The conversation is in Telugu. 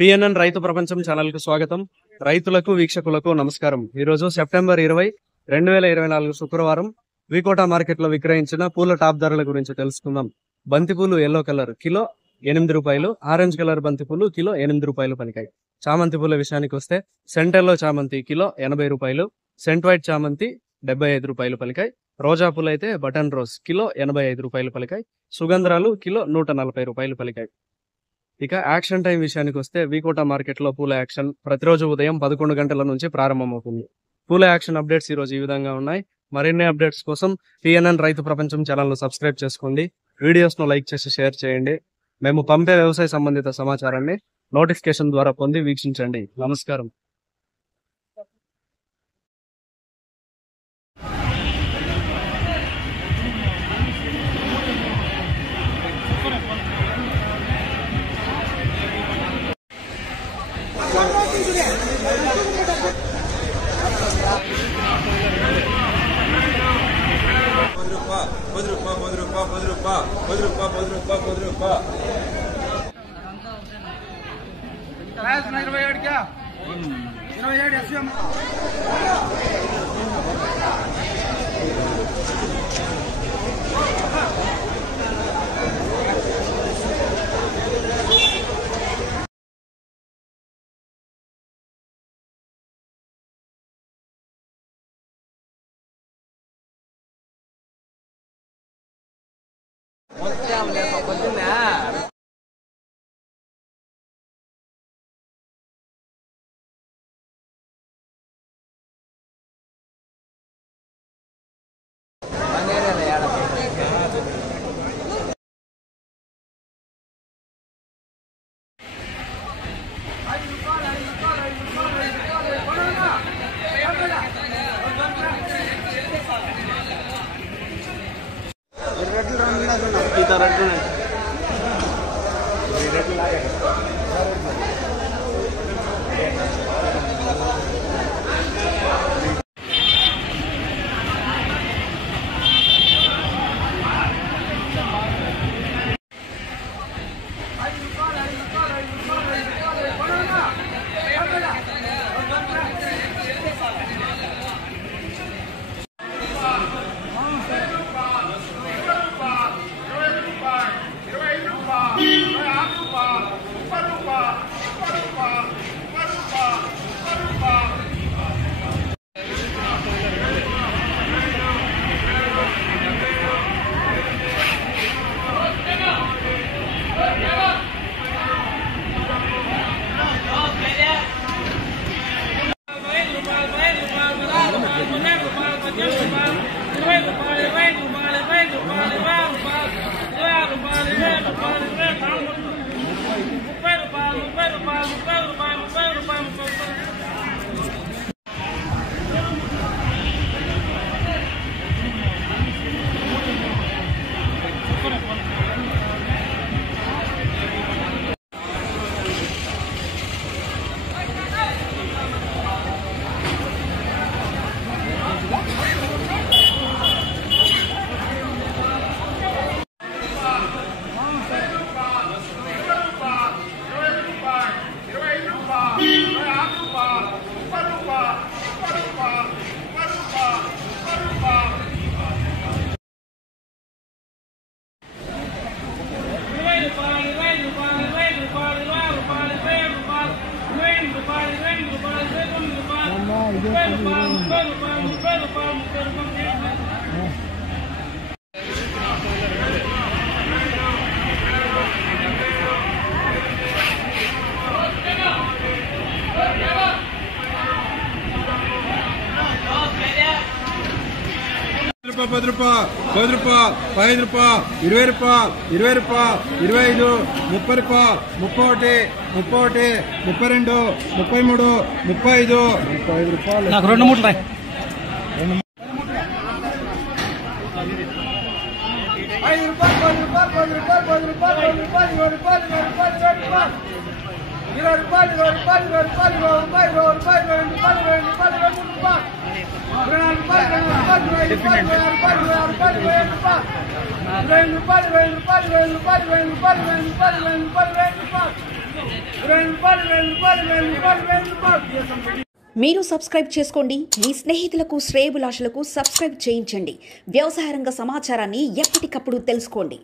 పిఎన్ఎన్ రైతు ప్రపంచం ఛానల్ కు స్వాగతం. రైతులకు వీక్షకులకు నమస్కారం. ఈ రోజు సెప్టెంబర్ 20, 2024 శుక్రవారం వికోట మార్కెట్ లో విక్రయించిన పూల టాప్ ధరల గురించి తెలుసుకుందాం. బంతిపూలు ఎల్లో కలర్ కిలో 8 రూపాయలు, ఆరెంజ్ కలర్ బంతిపూలు కిలో 8 రూపాయలు పలికాయి. చామంతి పూల విషయానికి వస్తే సెంటెల్లో చామంతి కిలో 80 రూపాయలు, సెంట్ వైట్ చామంతి 75 రూపాయలు పలికాయి. రోజా పూలు అయితే బటన్ రోజ్ కిలో 85 రూపాయలు పలికాయి. సుగంధరాలు కిలో 140 రూపాయలు పలికాయి. ఇక యాక్షన్ టైం విషయానికి వస్తే వికోట మార్కెట్ లో పూల యాక్షన్ ప్రతిరోజు ఉదయం 11 గంటల నుంచి ప్రారంభమవుతుంది. పూల యాక్షన్ అప్డేట్స్ ఈ రోజు ఈ విధంగా ఉన్నాయి. మరిన్ని అప్డేట్స్ కోసం పిఎన్ఎన్ రైతు ప్రపంచం ఛానల్ ను సబ్స్క్రైబ్ చేసుకోండి. వీడియోస్ ను లైక్ చేసి షేర్ చేయండి. మేము పంపే వ్యవసాయ సంబంధిత సమాచారాన్ని నోటిఫికేషన్ ద్వారా పొంది వీక్షించండి. నమస్కారం. ₹10, ₹10, ₹5, ₹20, ₹20, ₹25, ₹30, ₹31, ₹32, ₹33, ₹35. నాకు 2 మూటలు మీరు సబ్స్క్రైబ్ చేసుకోండి. మీ స్నేహితులకు శ్రేయోభిలాషులకు సబ్స్క్రైబ్ చేయించండి. వ్యవసాయ రంగ సమాచారాన్ని ఎప్పటికప్పుడు తెలుసుకోండి.